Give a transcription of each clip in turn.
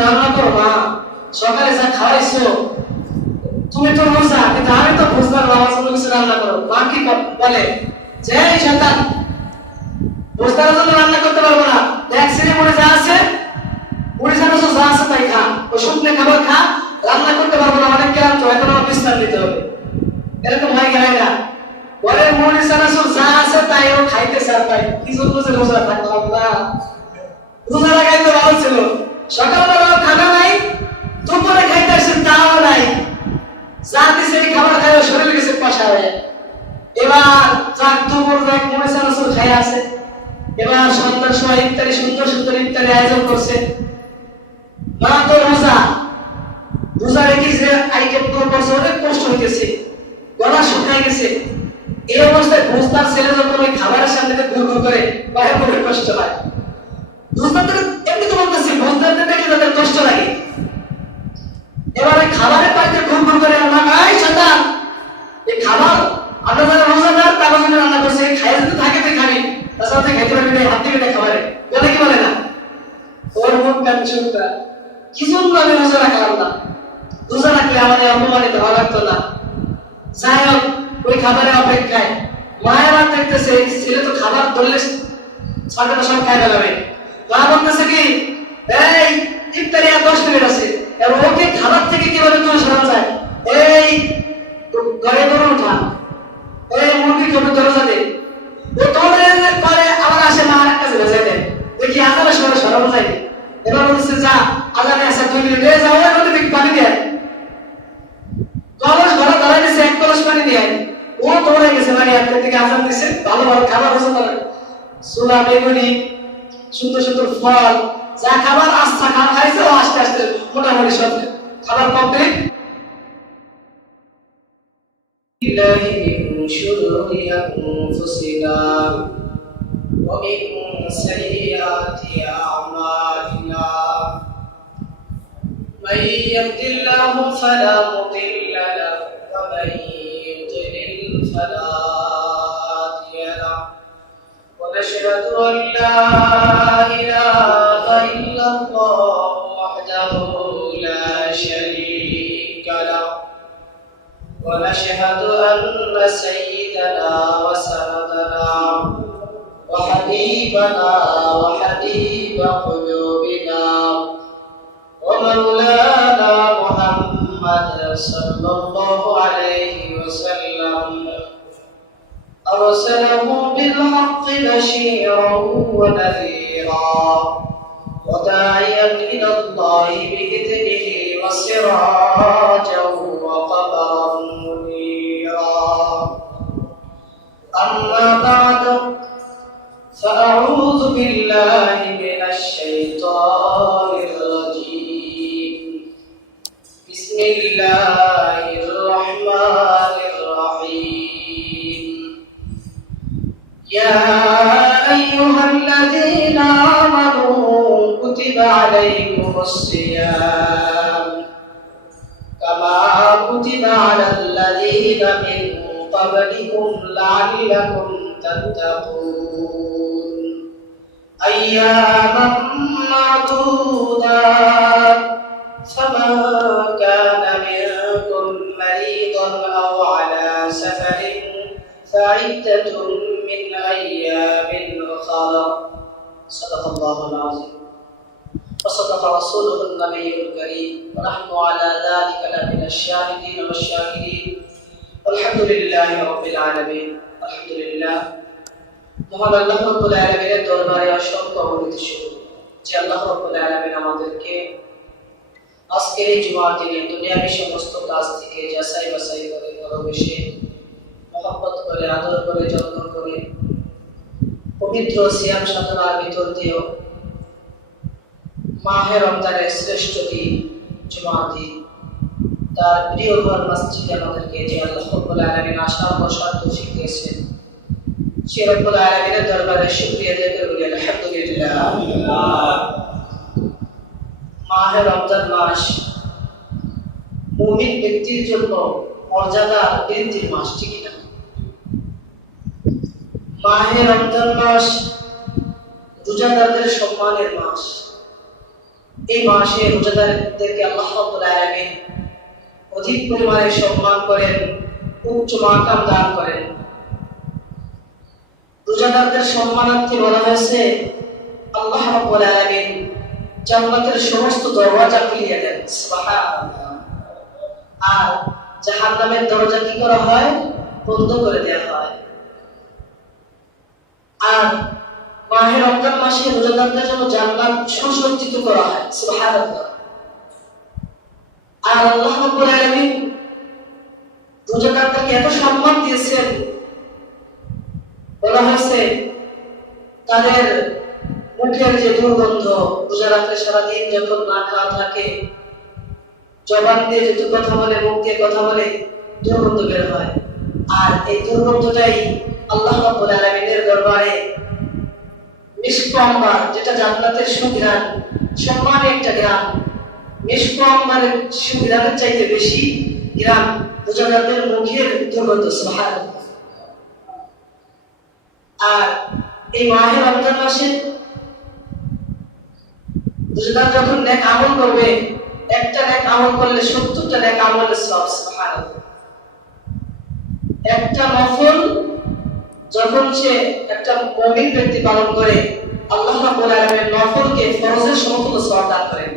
রান্না করো মা, সকালে যা খাওয়াইছো, তুমি তো রোজা, কিন্তু আমি তো বুঝলাম নামাজ পড়ে কিছু রান্না করো। মা কি বলে যে এই শয়তান, বুঝতার জন্য রান্না করতে পারবো না, দেখ সিনে মনে যা আছে, মুড়ি জানো যা আছে তাই খা, ওই শুকনো খাবার খা, রান্না করতে পারবো না, অনেক ক্লান্ত, এখন আমার বিশ্রাম নিতে হবে। এরকম হয় কি হয় না? বলে মুড়ি জানো যা আছে তাই ও খাইতেছে, আর তাই কি জন্য যে রোজা থাকলাম না? রোজা লাগাইতে ভালো ছিল, সকালবেলা খানা নাই, দুপুরে খাইতে আসেন তাও নাই, যা দিছে এই খাবার খাই শরীর গেছে কষা হয়ে। এবার যাক দুপুর যাক মুড়ি জানো খাই আছে, এবার সন্ধ্যার সময় ইফতারি, সুন্দর সুন্দর ইফতারি আয়োজন করছে। মা তো রোজা, রোজা রেখে যে আইটেম গুলো করছে অনেক কষ্ট হইতেছে, গলা শুকায় গেছে। এই অবস্থায় বুঝতার ছেলে যখন ওই খাবারের সামনে ঘুর ঘুর করে, বাইরে মনে কষ্ট হয়। বুঝতার এমনি তো বলতেছি, বুঝতার দেখলে তাদের কষ্ট লাগে। এবার ওই খাবারের পাশে ঘুর ঘুর করে, এই শয়তান, এই খাবার আমরা যারা রোজাদার তার জন্য রান্না করছে, খাইয়ে যদি থাকে তুই খাবি, তাছাড়া তুই খাইতে পারবি না, হাত দিবি না খাবারে, বলে কি বলে না? ওর মুখ কান শুনতা কি জন্য আমি রোজা রাখলাম না? রোজা রাখলে আমাদের অপমানিত হওয়া লাগতো না। যাই হোক, ওই খাবারের অপেক্ষায় মায়েরা দেখতেছে ছেলে তো খাবার ধরলে ছাড়বে না, সব খাই ফেলাবে। মা বলতেছে কি, এই ইফতারি আর 10 মিনিট আছে, এবং ওকে খাবার থেকে কিভাবে তুমি সরানো যায়, এই ঘরে ধরে উঠা, এই মুরগি ছোট দরজাতে ও তোলে করে, আবার আসে মা আর কাছে ভেজে দেয়, দেখি আজানের সময় সরানো যায়। এবার বলছে যা আজানে আসা 2 মিনিট যাও, ওই নদী থেকে পানি দেয়, কলস ঘরে ধরাই দিছে, 1 কলস পানি দেয়, ও দৌড়ে গেছে মানে আপনার থেকে আজান দিছে, ভালো ভালো খাবার হচ্ছে তার ছোলা বেগুনি সুন্দর সুন্দর ফল, যা খাবার আস্থা খাওয়া খাইছে, ও আস্তে আস্তে মোটামুটি সব খাবার কমপ্লিট। بالله من شرور أنفسنا ومن سيئات أعمالنا من يهد الله فلا مضل له ومن يضلل فلا هادي له ونشهد أن لا إله إلا الله وحده لا شريك له ونشهد أن سيدنا وسندنا وحبيبنا وحبيب قلوبنا ومولانا محمد صلى الله عليه وسلم أرسله بالحق بشيرا ونذيرا وداعيا إلى الله بإذنه وسراجا وقمرا منيرا. أما بعد فأعوذ بالله من الشيطان الرجيم. بسم الله الرحمن الرحيم. يا أيها الذين آمنوا كتب عليكم الصيام كما كتب على الذين من قبلكم لعلكم تتقون أياما معدودات فمن كان منكم مريضا أو على سفر فعدة من أيام أخرى. صدق الله العظيم وصدق رسوله النبي الكريم ونحن على ذلك لمن الشاهدين والشاكرين والحمد لله رب العالمين. الحمد لله. মহান আল্লাহ রাব্বুল আলামিনের দরবারে অসংখ্য অবনীত শুকর যে আল্লাহ রাব্বুল আলামিন আমাদেরকে আজকের এই জুমার দিনে দুনিয়াবী সমস্ত কাজ থেকে যাচাই বাছাই করে ভালোবেসে মহব্বত করে আদর করে যত্ন করে পবিত্র সিয়াম সাধনার ভিতর দিয়েও মাহে রমজানের শ্রেষ্ঠ দিন জুমার দিন তার প্রিয় ঘর মসজিদে আমাদেরকে যে আল্লাহ রাব্বুল আলামিন আশা বসার তৌফিক দিয়েছেন, সে রব্বুল আলামিনের দরবারে শুকরিয়া আদায় করি আলহামদুলিল্লাহ। মাহে রমজান মাস মুমিন ব্যক্তির জন্য মর্যাদা বৃদ্ধির মাস, ঠিক না? মাহে রমজান মাস রোজাদারদের সম্মানের মাস, এই মাসে রোজাদারদেরকে আল্লাহ রাব্বুল আলামিন অধিক পরিমাণে সম্মান করেন, উচ্চ মাকাম দান করেন। রোজাদারদের সম্মানার্থে বলা হয়েছে আল্লাহ রাব্বুল আলামিন জান্নাতের সমস্ত দরওয়াজা খুলিয়ে দেন, সুবহানাল্লাহ। আর জাহান্নামের দরজা কি করা হয়? বন্ধ করে দেওয়া হয়। আর মাহে রমজান মাসে রোজাদারদের জন্য জান্নাত সুসজ্জিত করা হয়, সুবহানাল্লাহ। আর আল্লাহ রাব্বুল আলামিন রোজাদারদেরকে এত সম্মান দিয়েছেন, বলা হয়েছে তাদের মুখের যে দুর্গন্ধ, রোজা রাখলে সারাদিন যখন না খাওয়া থাকে, জবান দিয়ে যত কথা বলে, মুখ দিয়ে কথা বলে, দুর্গন্ধ বের হয়। আর এই দুর্গন্ধটাই আল্লাহ রাব্বুল আলামিনের দরবারে মিশক আম্বার, যেটা জান্নাতের সুঘ্রাণ, সম্মানের একটা গ্রাম, মিশক আম্বারের সুঘ্রাণের চাইতে বেশি গ্রাম রোজাদারদের মুখের দুর্গন্ধ, সুবহানাল্লাহ। আর এই মাহে রমজান মাসে রোজাদার যখন নেক আমল করবে, একটা নেক আমল করলে 70টা নেক আমলের সওয়াব, সুবহানাল্লাহ। একটা নফল যখন সে একটা মুমিন ব্যক্তি পালন করে, আল্লাহ রাব্বুল আলামিন নফলকে ফরজের সমতুল্য সওয়াব দান করেন,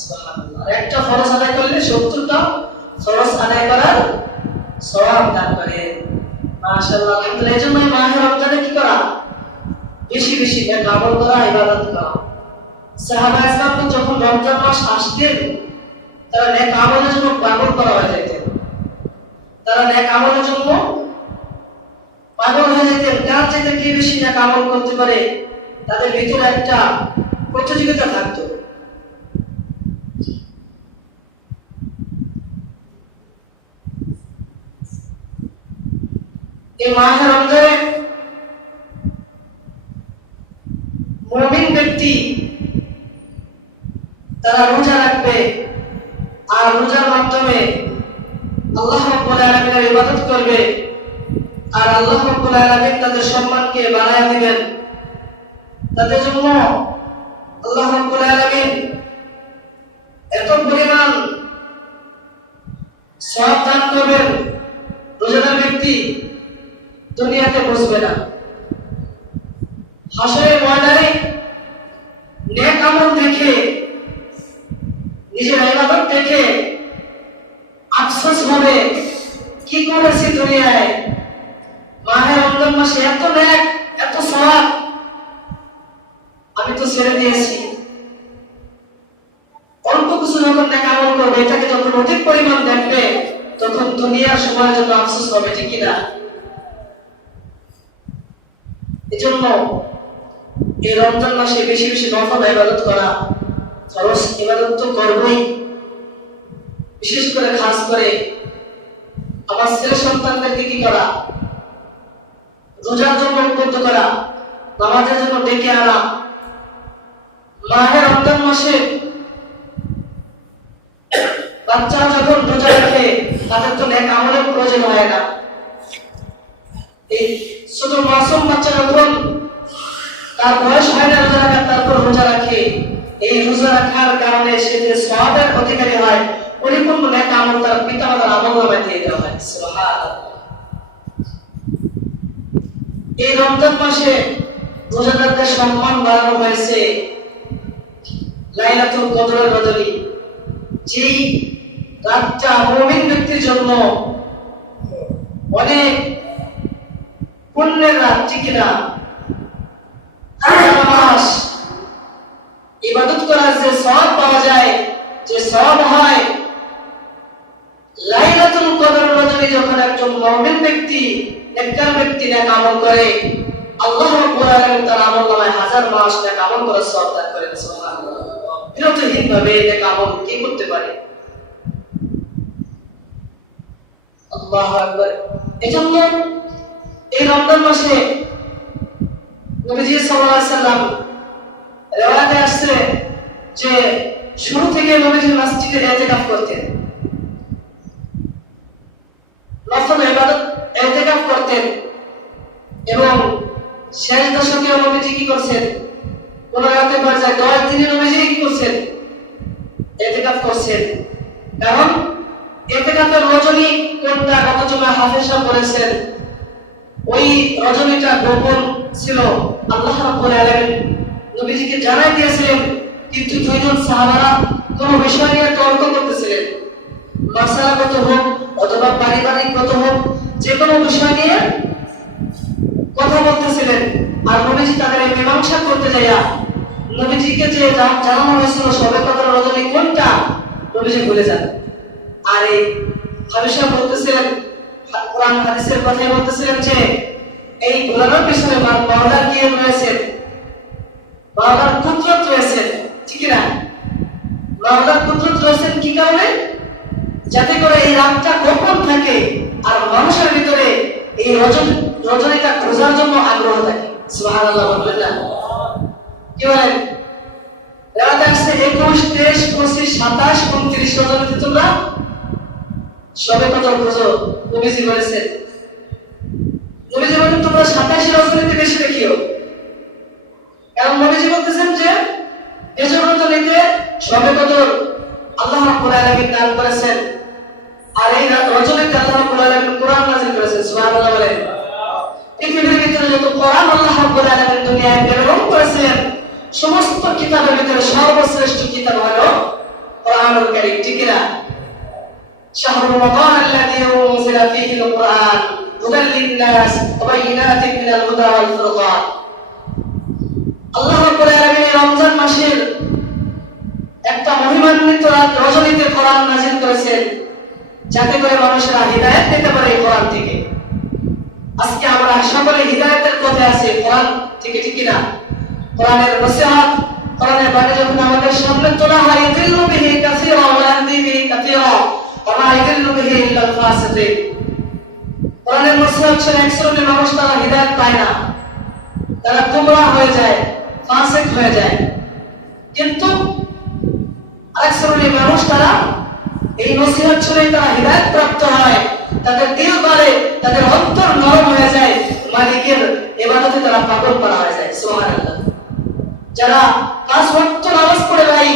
সুবহানাল্লাহ। আর একটা ফরজ আদায় করলে 70টা ফরজ আদায় করার সওয়াব দান করেন, মাশাআল্লাহ, আলহামদুলিল্লাহ। এজন্য মাহে রমজানে কি করা? বেশি বেশি নেক আমল করা, ইবাদত করা। সাহাবায়ে কেরাম যখন রমজান মাস আসতেন, তারা নেক আমলের জন্য পাগল করা হয়ে যেতেন, তারা নেক আমলের জন্য পাগল হয়ে যেতেন। কার চাইতে কে বেশি নেক আমল করতে পারে, তাদের ভিতরে একটা প্রতিযোগিতা থাকতো। এই মাহে রমজানে মুমিন ব্যক্তি তারা রোজা রাখবে, আর রোজার মাধ্যমে আল্লাহ রাব্বুল আলামিনের ইবাদত করবে, আর আল্লাহ রাব্বুল আলামিন তাদের সম্মানকে বাড়ায় দিবেন। তাদের জন্য আল্লাহ রাব্বুল আলামিন এত পরিমাণ সওয়াব দান করবেন, রোজাদার ব্যক্তি দুনিয়াতে বুঝবে না। হাসরের ময়দানে নেক আমল দেখে, নিজের ইবাদত দেখে আফসোস হবে, কি করেছি দুনিয়ায়, মাহে রমজান মাসে এত নেক, এত সওয়াব আমি তো ছেড়ে দিয়েছি। অল্প কিছু যখন নেক আমল করবে, এটাকে যখন অধিক পরিমাণ দেখবে, তখন দুনিয়ার সময়ের জন্য আফসোস হবে, ঠিক কিনা? এজন্য এই রমজান মাসে বেশি বেশি নফল ইবাদত করা, ফরজ ইবাদত তো করবই, বিশেষ করে খাস করে আমার ছেলে সন্তানদেরকে কি করা? রোজার জন্য উদ্বুদ্ধ করা, নামাজের জন্য ডেকে আনা। মাহে রমজান মাসে বাচ্চারা যখন রোজা রাখে, তাদের তো নেক আমলের প্রয়োজন হয় না। এই ছোট মাসুম বাচ্চা যখন তার বয়স হয় না রোজা রাখার, তারপর রোজা রাখে, এই রোজা রাখার কারণে সে যে সওয়াবের অধিকারী হয়, পরিপূর্ণ নেক আমল তার পিতামাতার আমলনামায় দিয়ে দেওয়া হয়, সুবহানাল্লাহ। এই রমজান মাসে রোজাদারদের সম্মান বাড়ানো হয়েছে লাইলাতুল কদরের বদলে। যেই রাতটা মুমিন ব্যক্তির জন্য অনেক পুণ্যের রাত, ঠিক না? মাস ইবাদত করার যে সওয়াব পাওয়া যায়, যে সওয়াব হয়, লাইলাতুল কদরের বদলে যখন একজন মুমিন ব্যক্তি, নেককার ব্যক্তি নেক আমল করে, আল্লাহ রাব্বুল আলামিন তার আমলনামায় 1000 মাস নেক আমল করার সওয়াব দান করেন, সুবহানাল্লাহ। বিরতহীনভাবে নেক আমল কে করতে পারে? আল্লাহু আকবার। এজন্য এই রমজান মাসে নবীজি সাল্লাল্লাহু আলাইহি সাল্লাম রিওয়ায়াতে আসছে যে শুরু থেকে নবীজি মসজিদে ইতিকাফ করতেন, নফল ইবাদত ইতিকাফ করতেন, এবং শেষ দশকে নবীজি কি করছেন? কোন রাতে পড়ে যায় 10 দিনে নবীজি কি করছেন? ইতিকাফ করছেন। কারণ ইতিকাফের রজনী কোনটা গত জুমা হাফেজ সাহেব বলেছেন, ওই রজনীটা গোপন ছিল, আল্লাহ রাব্বুল আলামিন নবীজিকে জানাই দিয়েছিলেন, কিন্তু দুইজন সাহাবারা কোন বিষয় নিয়ে তর্ক করতেছিলেন, মাসালাগত হোক অথবা পারিবারিকগত হোক, যে কোনো বিষয় নিয়ে কথা বলতেছিলেন। আর নবীজি তাদের এই মীমাংসা করতে যাইয়া নবীজিকে যে জানানো হয়েছিল সবে কদর রজনী কোনটা, নবীজি ভুলে যান। আর এই হাবিসা বলতেছিলেন, কোরআন হাদিসের কথাই বলতেছিলেন যে এই ভুলানোর পিছনে মাওলার কি রয়েছে, মাওলার কুদরত রয়েছে, ঠিক না? মাওলার কুদরত রয়েছে কি কারণে? যাতে করে এই রাতটা গোপন থাকে আর মানুষের ভিতরে এই রজনীটা খোঁজার জন্য আগ্রহ থাকে। সুবহানাল্লাহ বলবেন না? কি বলেন? রাত আসছে 21, 23, 25, 27, 29 রজনীতে তোমরা সবে কদর খোঁজো। নবীজি বলেছেন, নবীজি বলেন তোমরা 27 রজনীতে বেশি দেখিও। কারণ নবীজি বলতেছেন যে এজন্য রজনীতে সবে কদর আল্লাহ রাব্বুল আলামিন দান করেছেন, আর এই রজনীতে আল্লাহ রাব্বুল আলামিন কোরআন নাযিল করেছেন। সুবহানাল্লাহ বলেন। পৃথিবীর ভিতরে যত কোরআন আল্লাহ রাব্বুল আলামিন দুনিয়ায় প্রেরণ করেছেন, সমস্ত কিতাবের ভিতরে সর্বশ্রেষ্ঠ কিতাব হলো কোরআনুল কারীম, ঠিক না? শাহরু রমাদান আল্লাযী উনজিলা ফীহিল কুরআন হুদাল লিন-নাস ওয়া বাইয়িনাতিন মিনাল হুদা ওয়াল ফুরকান। আল্লাহ রাব্বুল আলামিন রমজান মাসের একটা মহিমান্বিত রাত রজনীতে কোরআন নাযিল করেছেন, যাতে করে মানুষেরা হিদায়াত পেতে পারে কোরআন থেকে। আজকে আমরা সকলে হিদায়াতের পথে আছি কোরআন থেকে, ঠিক না? কোরআনের নসিহত, কোরআনের বাণী যখন আমাদের সামনে তোলা হয়, ইদিল্লু বিহি কাসীরা ওয়া ইয়াহদি বিহি কাসীরা ওয়া মা ইদিল্লু বিহি ইল্লাল ফাসিকিন। কোরআনের নসিহত ছাড়া এক শ্রেণীর মানুষ তারা হিদায়াত পায় না, তারা গোমরাহ হয়ে যায়, ফাসিক হয়ে যায়। কিন্তু আরেক শ্রেণীর মানুষ তারা এই নসিহত শুনে তারা হিদায়াত প্রাপ্ত হয়, তাদের দিল বাড়ে, তাদের অন্তর নরম হয়ে যায়, মালিকের ইবাদতে তারা পাগল করা হয়ে যায়। সুবহানাল্লাহ। যারা 5 ওয়াক্ত নামাজ পড়ে ভাই,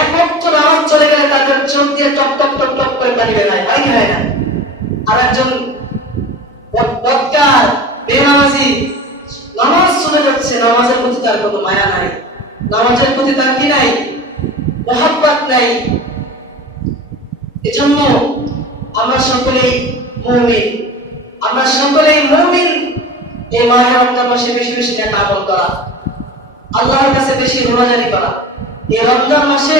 এক ওয়াক্ত নামাজ চলে গেলে তাদের চোখ দিয়ে টপ টপ টপ টপ করে পানি বের হয়, হয় কি হয় না? আর একজন বদকার বেনামাজি নামাজ চলে যাচ্ছে, নামাজের প্রতি তার কোনো মায়া নাই, নামাজের প্রতি তার কি নাই, মহব্বত নাই। এজন্য আমরা সকলেই মুমিন, আমরা সকলেই মুমিন। এই মাহে রমজান মাসে বেশি বেশি নেক আমল করা, আল্লাহর কাছে বেশি রোজাদারি করা। এই রমজান মাসে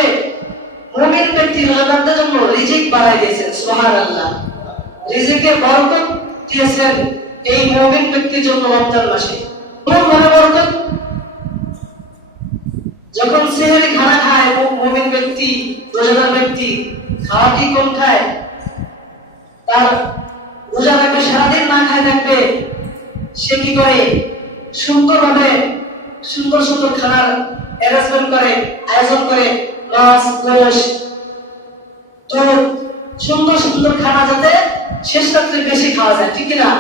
মুমিন ব্যক্তি রোজাদারদের জন্য রিজিক বাড়াই দিয়েছেন। সুবহানাল্লাহ। রিজিকের বরকত দিয়েছেন এই মুমিন ব্যক্তির জন্য রমজান মাসে। কোন ভাবে বরকত? যখন সেহরি খানা খায় মুমিন ব্যক্তি, রোজাদার ব্যক্তি, খাওয়া কি কম খায়, তার রোজা রাখবে, সারাদিন না খায় থাকবে, সে কি করে? সুন্দরভাবে সুন্দর সুন্দর খানার অ্যারেঞ্জমেন্ট করে, আয়োজন করে, মাছ, গোশ, দুধ, সুন্দর সুন্দর খানা যাতে শেষ রাত্রে বেশি খাওয়া যায়, ঠিক না?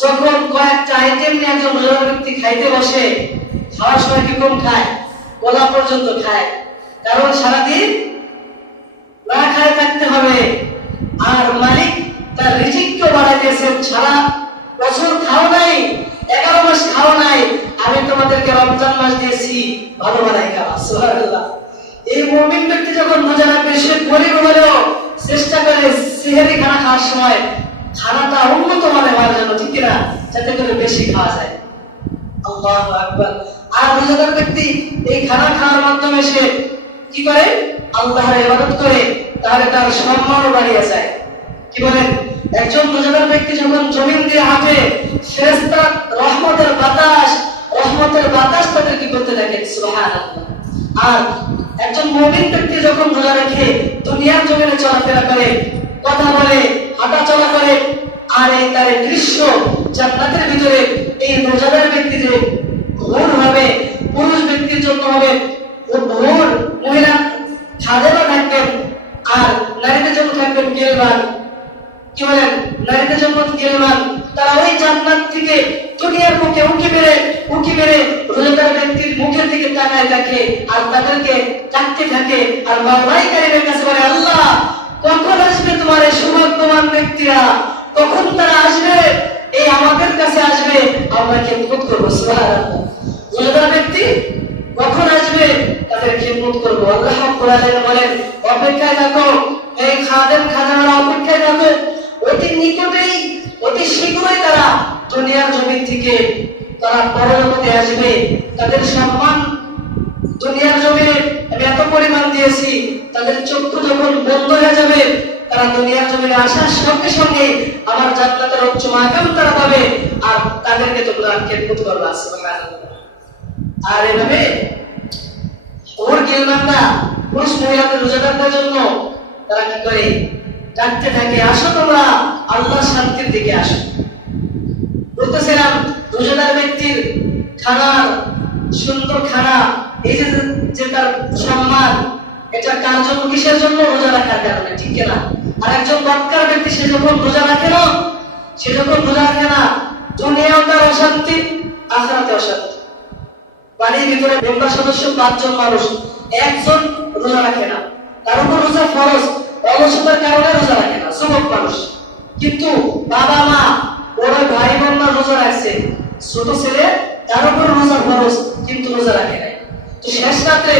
যখন কয়েকটা আইটেম নিয়ে একজন রোজাদার ব্যক্তি খাইতে বসে, খাওয়ার সময় কি কম খায়? গলা পর্যন্ত খায়। কারণ সারাদিন না খায় থাকতে হবে, আর মালিক তার রিজিককে বাড়াই দিয়েছেন। সারা বছর খাও নাই, 11 মাস খাও নাই, আমি তোমাদেরকে রমজান মাস দিয়েছি ভালো বানাই খাওয়া। সুবহানাল্লাহ। এই মুমিন ব্যক্তি যখন রোজা রাখবে, সে গরিব হলেও চেষ্টা করে সেহরি খানা খাওয়ার সময় খানাটা উন্নত মানের হওয়ার জন্য, ঠিক না? যাতে করে বেশি খাওয়া যায়। আল্লাহু আকবার। আর রোজাদার ব্যক্তি এই খানা খাওয়ার মাধ্যমে সে কি করে? আল্লাহর ইবাদত করে, তাহলে তার সম্মানও বাড়িয়ে যায়। কি বলেন? একজন রোজাদার ব্যক্তি যখন জমিন দিয়ে হাঁটে, ফেরেশতা রহমতের বাতাস তাদের কি করতে থাকে? সুবহানাল্লাহ। আর একজন মুমিন ব্যক্তি যখন রোজা রেখে দুনিয়ার জমিনে চলাফেরা করে, কথা বলে, হাঁটা চলা করে, আর এই তার দৃশ্য জান্নাতের ভিতরে এই রোজাদার ব্যক্তি যে ঘোর হবে, পুরুষ ব্যক্তির জন্য হবে ঘোর, মহিলা খাদেমা থাকবেন, আর নারীদের জন্য থাকবেন গেলমান। কি বলেন? নারীদের জন্য গেলমান। তারা ওই জান্নাত থেকে দুনিয়ার মুখে উঁকি মেরে রোজাদার ব্যক্তির মুখের দিকে তাকায় থাকে, আর আর তাদেরকে ডাকতে থাকে আর মাওলাই কারীমের কাছে বলে, আল্লাহ কখন আসবে তোমার এই সৌভাগ্যবান ব্যক্তিরা, কখন তারা আসবে, এই আমাদের কাছে আসবে, আমরা খেদমত করবো। সুবহানাল্লাহ। রোজাদার ব্যক্তি কখন আসবে, তাদের খেদমত করবো। আল্লাহ রাব্বুল আলামিন বলেন, অপেক্ষায় থাকো, এই খাদেম খাদেমরা অপেক্ষায় থাকো, অতি নিকটেই অতি শীঘ্রই তারা দুনিয়ার জমিন থেকে তারা পরলোকে আসবে। তাদের সম্মান দুনিয়ার জমিনে আমি এত পরিমাণ দিয়েছি, তাদের চক্ষু যখন বন্ধ হয়ে যাবে, তারা দুনিয়ার জমিনে আসার সঙ্গে সঙ্গে আমার জান্নাতের উচ্চ মাকাম তারা পাবে, আর তাদেরকে তোমরা খেদমত করবে। সুবহানাল্লাহ। আর এভাবে ওর গিলমানরা পুরুষ মহিলাদের রোজাদারদের জন্য তারা কি করে ডাকতে থাকে, আসো তোমরা আল্লাহর শান্তির দিকে আসো। বলতেছিলাম রোজাদার ব্যক্তির খানা, সুন্দর খানা, এই যে তার সম্মান, এটা কার জন্য, কিসের জন্য? রোজা রাখার কারণে, ঠিক না? আর একজন বদকার ব্যক্তি সে যখন রোজা রাখে না, দুনিয়াও তার অশান্তি, আখিরাতে অশান্তি। বাড়ির ভিতরে মেম্বার সদস্য 5 জন মানুষ, একজন রোজা রাখে না, তার উপর রোজা ফরজ, অলসতার কারণে রোজা রাখে না, যুবক মানুষ। কিন্তু বাবা মা বড় ভাই বোনরা রোজা রাখছে, ছোট ছেলে তার উপর রোজা ফরজ কিন্তু রোজা রাখে নাই। তো শেষ রাতে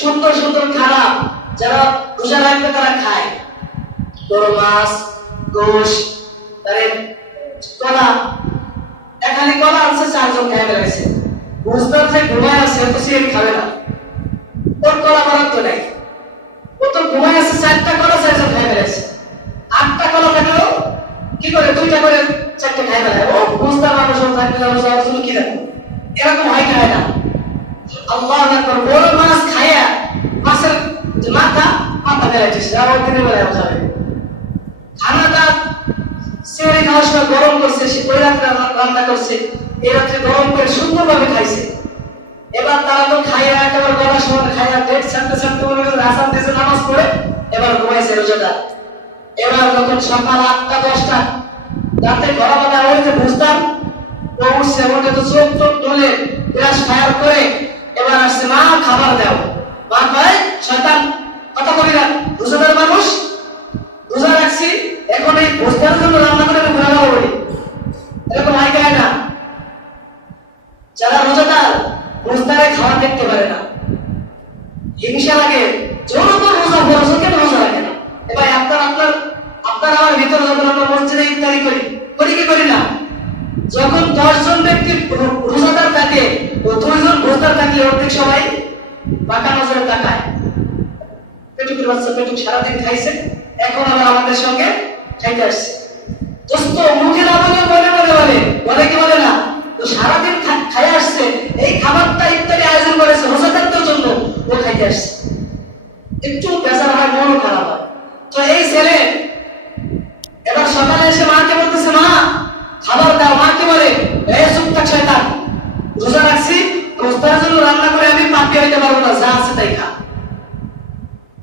সুন্দর সুন্দর খানা যারা রোজা রাখবে তারা খায়, বড় মাছ, গোশ, তারে কলা, এখানে কলা আছে 4 জন খায় বেড়াইছে, বুঝতাম যে ঘুমায় আছে তো সে খাবে না, ওর কলা বরাদ্দ নাই, ও তো ঘুমায় আছে, 4টা কলা 4 জন খায় বেড়াইছে, 8টা কলা থাকলেও কি করে 2টা করে 4টা খায় বেড়ায়। ও বুঝতাম মানুষ থাকলে কি দেখো এরকম হয় খায় না। আল্লাহু আকবার। বড় মাছ খায়া মাছের যে মাথা বেড়াইছে, আর ওর দিনে বেড়ায় খাবে। খানাটা সেরে খাওয়ার সময় গরম করছে, সে ওই রাত্রে রান্না করছে, এই রাত্রে গরম করে সুন্দরভাবে খাইছে। এবার তারা তো খাইয়া একেবারে গলার সময় খাইয়া পেট ছাড়তে ছাড়তে মনে করে আসান দেশে নামাজ পড়ে এবার ঘুমাইছে রোজাদার। এবার যখন সকাল 8টা 10টা রাতে ঘরা বাঁধা ওই যে বুঝতাম ও উঠছে, ওঠে তো চোখ চোখ ঢলে ব্রাশ ফায়ার করে এবার আসছে, মা খাবার দাও। মা কয়, শয়তান কথা বলি না, রোজাদার মানুষ, রোজা রাখছি, এখন এই বুঝতার জন্য রান্না করে ঘোরা বলি, এরকম হয় গায় না। যারা রোজাদার রোজদারে খাওয়া দেখতে পারে না, হিংসা লাগে, জোর উপর রোজা ফরজ কেন রোজা রাখে না। এবার আপনার আমার ভিতরে যখন আমরা মসজিদে ইফতারি করি কি করি না, যখন 10 জন ব্যক্তি রোজাদার থাকে ও 2 জন রোজাদার থাকলে অর্ধেক সবাই বাঁকা নজরে তাকায়, পেটুকের বাচ্চা পেটুক সারাদিন খাইছে, এখন আবার আমাদের সঙ্গে খাইতে আসছে। দোস্ত মুখে না বলে মনে বলে কি বলে না, তো সারাদিন খাই আসছে, এই খাবারটা ইফতারি আয়োজন করেছে রোজাদারদের জন্য, ও খাইতে আসছে, একটু বেজার হয়, মনও খারাপ হয়। তো এই ছেলে এবার সকালে এসে মাকে বলতেছে, মা খাবার দাও। মা কি বলে, এই চুপ থাক শয়তান, রোজা রাখছি, রোজার জন্য রান্না করে আমি পাপি হইতে পারবো না, যা আছে তাই খা।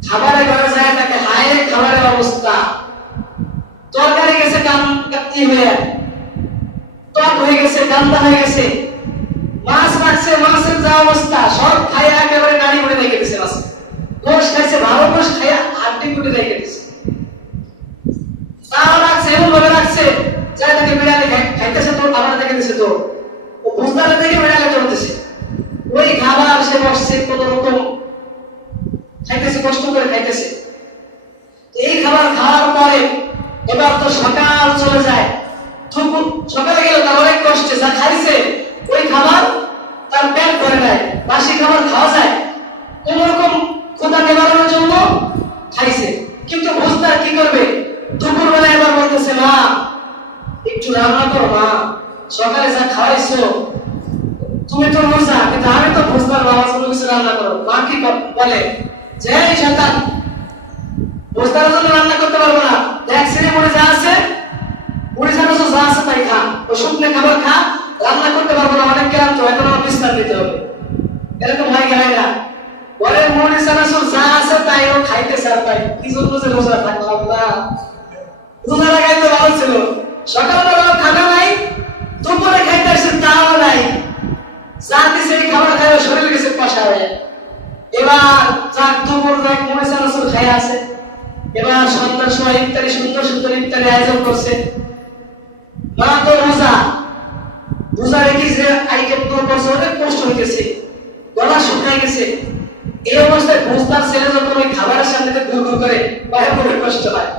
খাবারের ঘরে যায় তাকে, হায় খাবারের অবস্থা, তরকারি গেছে কান্তি হয়ে, টক হয়ে গেছে, গান্দা হয়ে গেছে, মাছ রাখছে, মাছের যা অবস্থা, সব খাইয়া একেবারে নাড়ি করে রেখে দিছে। মাছ গোশ খাইছে, ভালো গোশ খাইয়া হাড্ডি কুটে রেখে দিছে। তাও রাখছে, এমন ভাবে রাখছে যাই তাকে বিড়ালে খাইতেছে, তো আবার দেখে দিছে, তো ও বুঝতে থেকে বিড়ালে চলতেছে, ওই খাবার সে বসছে কোন রকম খাইতেছে, কষ্ট করে খাইতেছে। এই খাবার খাওয়ার পরে এবার তো সকাল চলে যায়, সকালে গেলে তার অনেক কষ্টে যা খাইছে ওই খাবার তার পেট ভরে নাই, বাসি খাবার খাওয়া যায়, কোন রকম ক্ষুধা নিবারণের জন্য খাইছে। কিন্তু বুঝতার কি করবে, দুপুর বেলা এবার বলতেছে, মা একটু রান্না করো, মা সকালে যা খাওয়াইছো, তুমি তো রোজা, কিন্তু আমি তো বুঝতার বাবা কোনো কিছু রান্না করো। মা কি বলে, যে শয়তান বুঝতার জন্য রান্না করতে পারবো না, দেখ সিনে মনে যা আছে, মুড়ি ছাড়া যা আছে তাই খা, ও শুকনো খাবার খা, রান্না করতে পারবো না, অনেক ক্লান্ত, এখন আমার বিশ্রাম নিতে হবে। এরকম হয় গেলে না, বলে মুড়ি ছাড়া যা আছে তাই ও খাইতেছে, আর তাই কি জন্য যে রোজা থাকলাম না, রোজা লাগাই তো ভালো ছিল, সকালবেলা খানা নাই, দুপুরে খাইতে আসছে তাও নাই, যা দিছে এই খাবার খাই শরীর গেছে কষা হয়ে। এবার এবার যাক দুপুর যাক মরিচা রসুল খাই আছে, এবার সন্ধ্যার সময় ইফতারি সুন্দর সুন্দর ইফতারি আয়োজন করছে। মা তো রোজা রোজা রেখে যে আইটেম গুলো করছে অনেক কষ্ট হইতেছে, গলা শুকাই গেছে। এই অবস্থায় বুঝতার ছেলে যখন ওই খাবারের সামনে ঘুর ঘুর করে বাইরে করে কষ্ট হয়।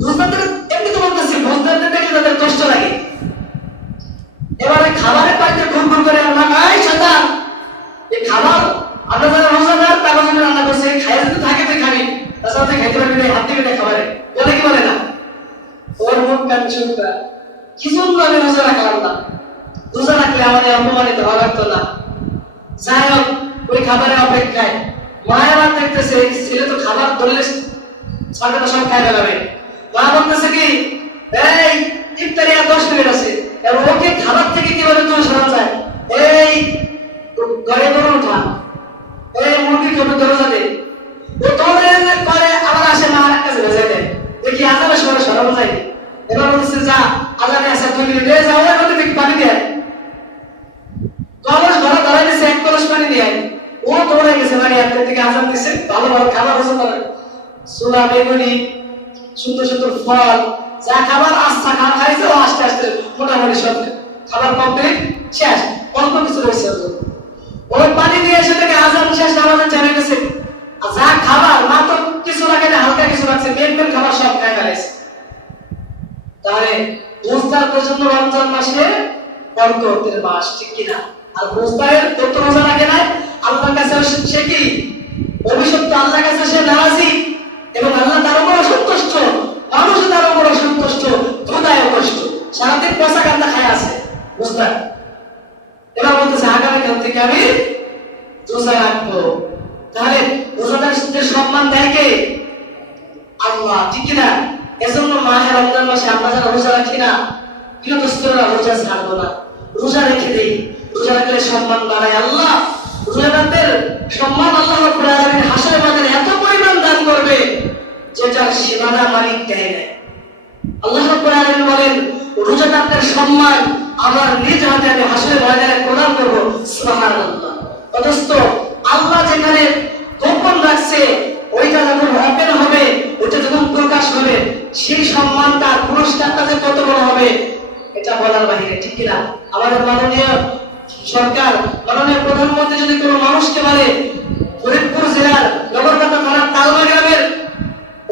বুঝতাদের এমনি তো বলতেছি বুঝতাদের দেখলে তাদের কষ্ট লাগে। এবার ওই খাবারের পাইতে ঘুর ঘুর করে আমরা এই শয়তান এই খাবার আমরা যারা রোজাদার তারা জন্য রান্না করছে, খাইয়ে যদি থাকে তুই খাবি, তাছাড়া তুই খাইতে পারবি না, হাত দিবি না খাবারে, বলে কি বলে না? ওর মুখ কান শুনতা কি জন্য আমি রোজা রাখলাম না, রোজা রাখলে আমাদের অপমানিত হওয়া লাগতো না। যাই হোক ওই খাবারের অপেক্ষায় মায়েরা দেখতেছে ছেলে তো খাবার ধরলে সাথে সব খাই ফেলাবে। মা বলতেছে কি এই ইফতারি আর 10 মিনিট আছে, এবং ওকে খাবার থেকে কিভাবে তুমি সরানো যায়, এই ঘরে গরু উঠা, এই মুরগি খেতে দরজা দে, ও তোরে করে আবার আসে মা আর কাছে ভেজে দেয়, দেখি আজানের সময় সরানো যায়। এবার বলছে যা আজানে আসা 2 মিনিট যাও, ওর মধ্যে দেখি পানি দেয়, কলস ভরা ধরে দিছে, 1 কলস পানি দেয়, ও দৌড়ে গেছে মানে আপনার দিকে আজান দিছে, ভালো ভালো খাবার হচ্ছে না, ছোলা বেগুনি সুন্দর সুন্দর ফল যা খাবার আস্থা খাইছে, ও আস্তে আস্তে মোটামুটি সব খাবার কমপ্লিট শেষ, অল্প কিছু রয়েছে। ওই পানি দিয়ে এসে থেকে আজান শেষ, নামাজের চালে গেছে, যা খাবার মা তো কিছু লাগে না, হালকা কিছু রাখছে, মেন খাবার সব খাই ফেলাইছে। তাহলে রোজার জন্য রমজান মাসে বরকতের মাস, ঠিক কিনা? আর রোজার কত রোজা লাগে না আল্লাহর কাছে সে কি অভিশপ্ত, আল্লাহর কাছে সে নারাজি, এবং আল্লাহ তার উপর সন্তুষ্ট, মানুষ তার উপর সন্তুষ্ট, খোদায় কষ্ট, সারাদিন পয়সা কান্দা খায় আছে রোজা। এবার বলতেছে আগামীকাল থেকে আমি রোজা রাখবো। তাহলে রোজাদারদের সম্মান দেয় কে? আল্লাহ, ঠিক কিনা? এজন্য মাহে রমজান মাসে আমরা যারা রোজা রাখি না, গৃহস্থরা রোজা ছাড়বো না, রোজা রেখে দেই। রোজা রাখলে সম্মান বাড়ায় আল্লাহ, রোজাদারদের সম্মান আল্লাহ রাব্বুল আলামিন হাসরের ময়দানে এত পরিমাণ দান করবে যেটার সীমানা মালিক দেয় না। আল্লাহ রাব্বুল আলামিন বলেন রোজাদারদের সম্মান আমার নিজ হাতে আমি হাসরের ময়দানে প্রদান করব, সুবহানাল্লাহ। অথচ আল্লাহ যেখানে গোপন রাখছে ওইটা যখন ওপেন হবে, ওইটা যখন প্রকাশ হবে, সেই সম্মান তার পুরস্কারটা যে কত বড় হবে এটা বলার বাহিরে, ঠিক কিনা? আমাদের মাননীয় সরকার, মাননীয় প্রধানমন্ত্রী যদি কোনো মানুষকে বলে ফরিদপুর জেলার নগরকান্দা থানার তালমা গ্রামের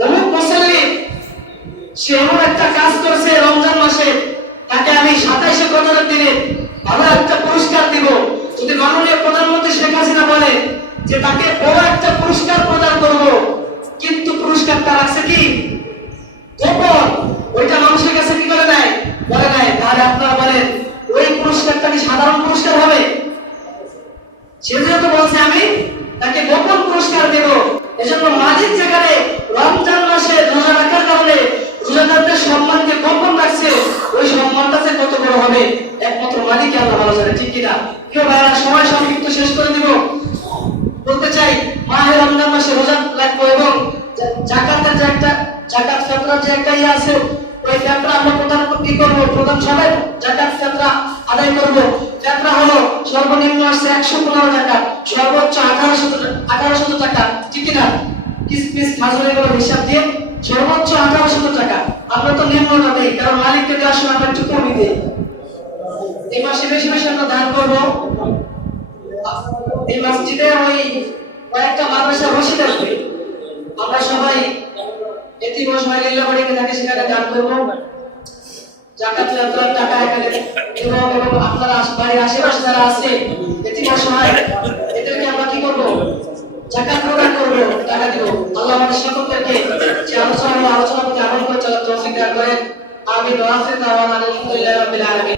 অমুক মুসল্লি সে এমন একটা কাজ করছে রমজান মাসে, তাকে আমি 27 রমজানের দিনে ভালো একটা পুরস্কার দিব, যদি মাননীয় প্রধানমন্ত্রী শেখ হাসিনা বলে যে তাকে বড় একটা পুরস্কার প্রদান করব, কিন্তু পুরস্কারটা রাখছে কি গোপন, ওইটা মানুষের কাছে কি করে দেয়, বলে নাই। তাহলে আপনারা বলেন ওই পুরস্কারটা কি সাধারণ পুরস্কার হবে? সে যেহেতু বলছে আমি তাকে গোপন পুরস্কার দেব, এজন্য মালিক যেখানে রমজান মাসে রোজা রাখার কারণে রোজাদারদের সম্মানকে গোপন রাখছে, ওই সম্মানটা যে কত বড় হবে একমাত্র মালিক আল্লাহ ভালো জানে, ঠিক কিনা? কেউ ভাইরা সময় সংক্ষিপ্ত শেষ করে দিব। বলতে চাই মাহে রমজান মাসে রোজা রাখবো এবং যাকাতের যে একটা যাকাত ফিতরার যে একটা ইয়ে আছে, ওই ফিতরা আমরা প্রদান কি করব, প্রধান সবাই যাকাত ফিতরা আদায় করব। ফিতরা হলো সর্বনিম্ন আছে 115 টাকা, সর্বোচ্চ 1800 টাকা, ঠিক কিনা? কিসমিস খাজুর এগুলো হিসাব দিয়ে সর্বোচ্চ 1800 টাকা। আমরা তো নিম্নটা দেই, কারণ মালিককে দেওয়ার সময় আমরা একটু কমই দেই। এই মাসে বেশি বেশি আমরা দান করব। এই মসজিদে ওই কয়েকটা মাদ্রাসা রশিদ আসবে, আমরা সবাই এতিম অসহায় লিল্লাবাড়িতে থাকে সেখানে দান করব। যাকাত ফিতরার টাকা এখানে এবং আপনারা বাড়ির আশেপাশে যারা আছে এতিম অসহায় এদেরকে আমরা কি করব, যাকাত প্রদান করব, টাকা দিব। আল্লাহ আমাদের সকলকে যে আলোচনা প্রতি আমল করে চলার তৌফিক দান করেন। আমিন ওয়া আখিরু দাওয়ানা আলহামদুলিল্লাহি রাব্বিল আলামিন।